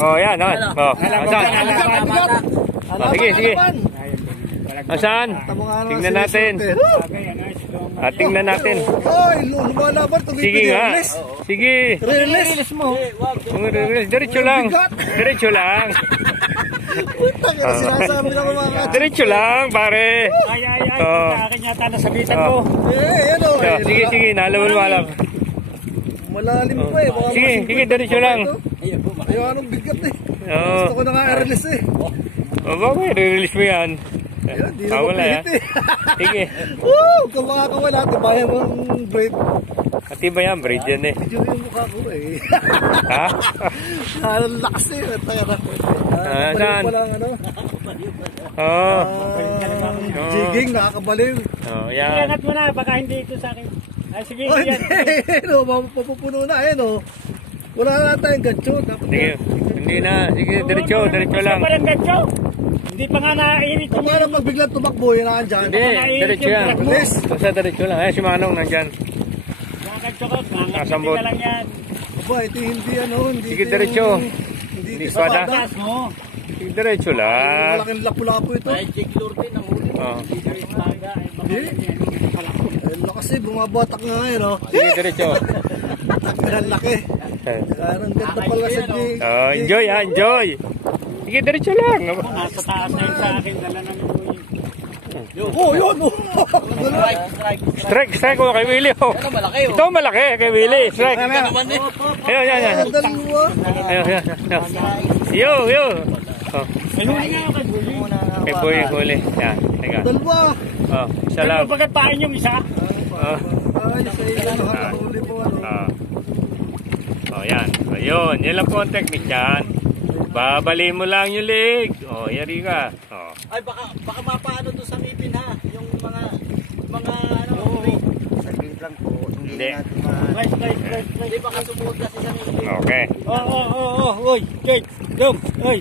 Oh, yan. Oh, asan? Sige, sige. Asan? Tingnan natin. Tingnan natin. Ay, lumalaban. Sige nga. Sige. Release mo. Diretso lang. Diretso lang. Diretso lang, pare. Ay. Sa akin yata nasabitan ko. Yan o. Sige, sige. Nalaman. Malalim pa eh. Sige, sige. Diretso lang. Ayaw anong bigat eh. Gusto ko na nga i-release eh. Bakit? I-release mo yan. Kawala yan. Sige. Kung makakawala, tibayan mo ang braid. Pati ba yan? Braid yan eh. Medyo yung mukha ko eh. Ha? Ang lakas eh. Saan? Oo. Jigging, nakakabaliw. Yan. Iangat mo na, baka hindi ito sa akin. Ay, sige, yan. Mapupuno na eh no. Wala na tayong gancho. Sige, hindi na. Sige, diretso lang. Parang gancho. Hindi pa nga naiinit. Paano pag biglang tumakbo, yun na dyan? Hindi, diretso yan. Basta diretso lang. Ay, si Manong nandyan. Gancho ko, Nasambot. na lang yan. Aba, ito hindi ano. Sige, diretso. Hindi espada. Sige, diretso lang. Malaking lapu-lapu ito. Ay, chiklor din ang huli. Lakas eh, bumabatak nga ngayon no. Sige, diretso. Ang laki. Parang ganda pala sa jig. Enjoy ha, enjoy. Sige, diretso lang. Nasa taas na yun sa akin, dala na nito. Yun. Strike ko kay Willie. Ito malaki kay Willie. Strike. Ayan. Dalawa. Ayan. Yo. Huli nga ako kay Bully. Kay Bully. Yan, teka. Dalawa. Isa lang. Bagat pain yung isa. Ay, sa iyo. Nakahuli mo ano. Yan. Ayun. Yan lang po ang technique yan. Babali mo lang yung leg. Yari ka. Ay, baka mapaano to sa ngipin ha. Yung mga ano. Saglit lang po. Hindi. Right. Hindi baka sumuot kasi sa ngipin. Okay. Oy, Jake. Oy.